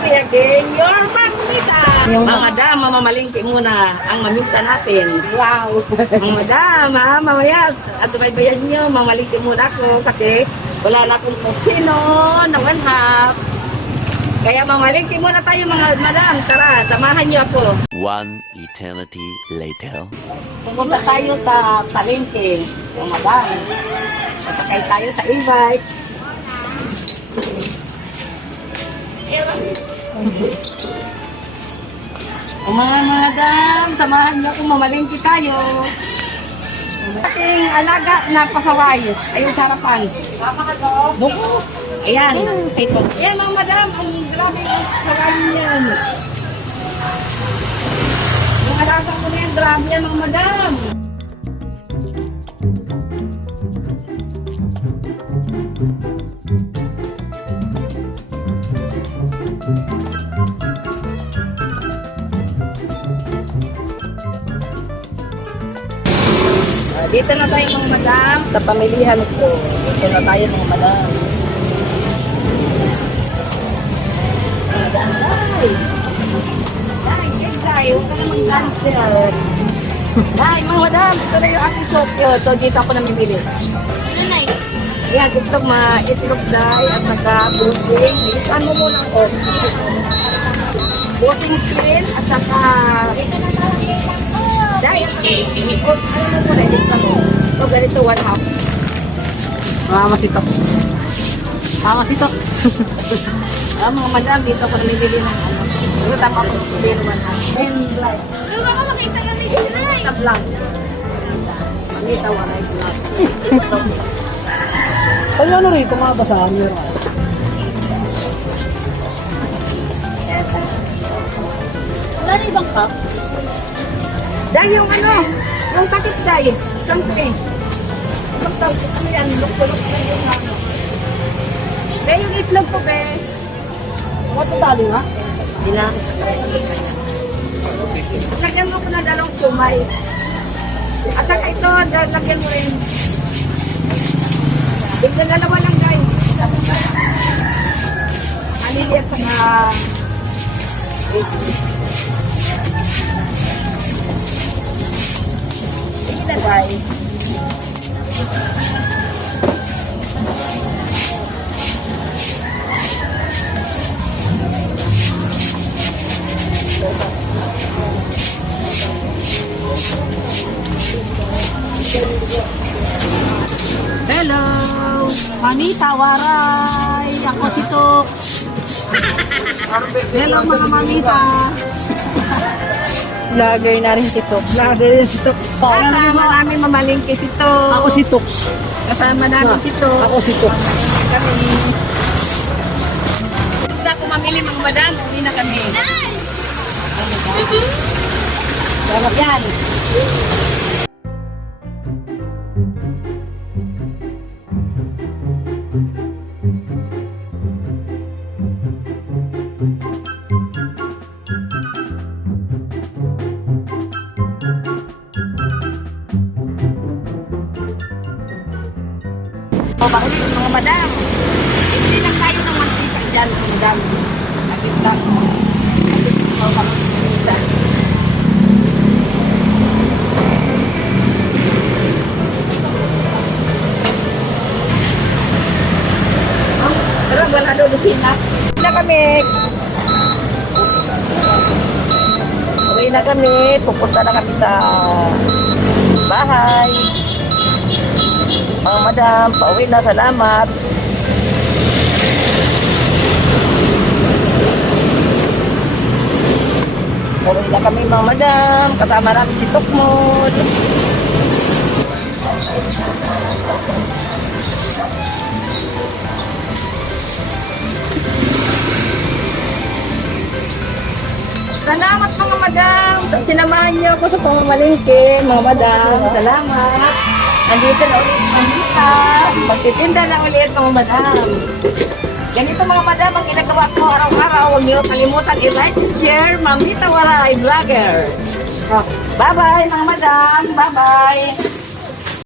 me again, your mamita. Mga madam, mamamalingki muna ang maminta natin. Wow. Mga madam, mamaya, at baybayan nyo, mamalingki muna ako kasi wala na akong sino na one half. Kaya mamalingki muna tayo mga madam. Tara, samahan nyo ako. One eternity later. Pumunta tayo sa palengke, mga madam. Sasakay tayo sa invite. Mga madam, samahan niyo kung mamalingki tayo. Ating alaga na pasaway. Ayun sa harapan. Buko. Ayan. Ayan mga madam, ang grabe ang pasaway niyan. Yung alaga ko na yan, grabe yan mga madam. Dito na tayo mga madam sa pamilihan ko. Dito na tayo mga madam. Day, huwag ka naman cancel. Day, mga madam, ito na yung ating soup. So, dito ako namimili. Nanay. Yan, itlog itlog day at saka bruising. Isaan mo muna ako. Bruising cream at saka day, ano mo muna, edit ka mo. So, ganito, 1/2. Masitok. Masitok. Mga madam, dito ako namimili ng ano. Pero tama ko sabihin ng 1/2. And black. Pero ako makita lang ni Sinay. Sa black. Mamita, waray black. Kaya ano rito mga basahan nyo? Wala na ibang cup? Dahil yung ano, yung takip dahil. Siyempre. Ano yan, luk-luk na yung ano. Be, yung itlog ko, be. Matutali nga? Hindi na. Lagyan mo ko na dalawang sumay. At saka ito, lagyan mo rin. Ito dalawa lang, guys. Manili at saka ito, guys. Hello! Mamita, waray! Ako si Tok. Hello mga mamita! Vlogger na rin si Tok. Vlogger si Tok. Kasama namin mamalingki si Tok. Ako si Tok. Kasama namin si Tok. Ako si Tok. Kami. Gusto ako mamili mga madam. Hindi na kami. Sarap yan. O, bakit mga madam? Hindi lang tayo ng mantika dyan, mga madam. Agit lang. Agit mo kami mantika. Oh, pero wala daw lusina. Uwi na kami. Uwi na kami. Pupunta na kami sa bahay. Mga madam, pauwi na, salamat. Pauwi na kami mga madam, kasama namin si Tukmol. Salamat mga madam, sinamahan niyo ako sa pamamalingki, mga madam, salamat. Nandito na ulit Mamita. Magtitinda na ulit mga madam. Ganito mga madam ang ginagawa ko araw-araw. Huwag niyo kalimutan i-like and share. Mamita Waray Vlogger. Bye-bye mga madam. Bye-bye.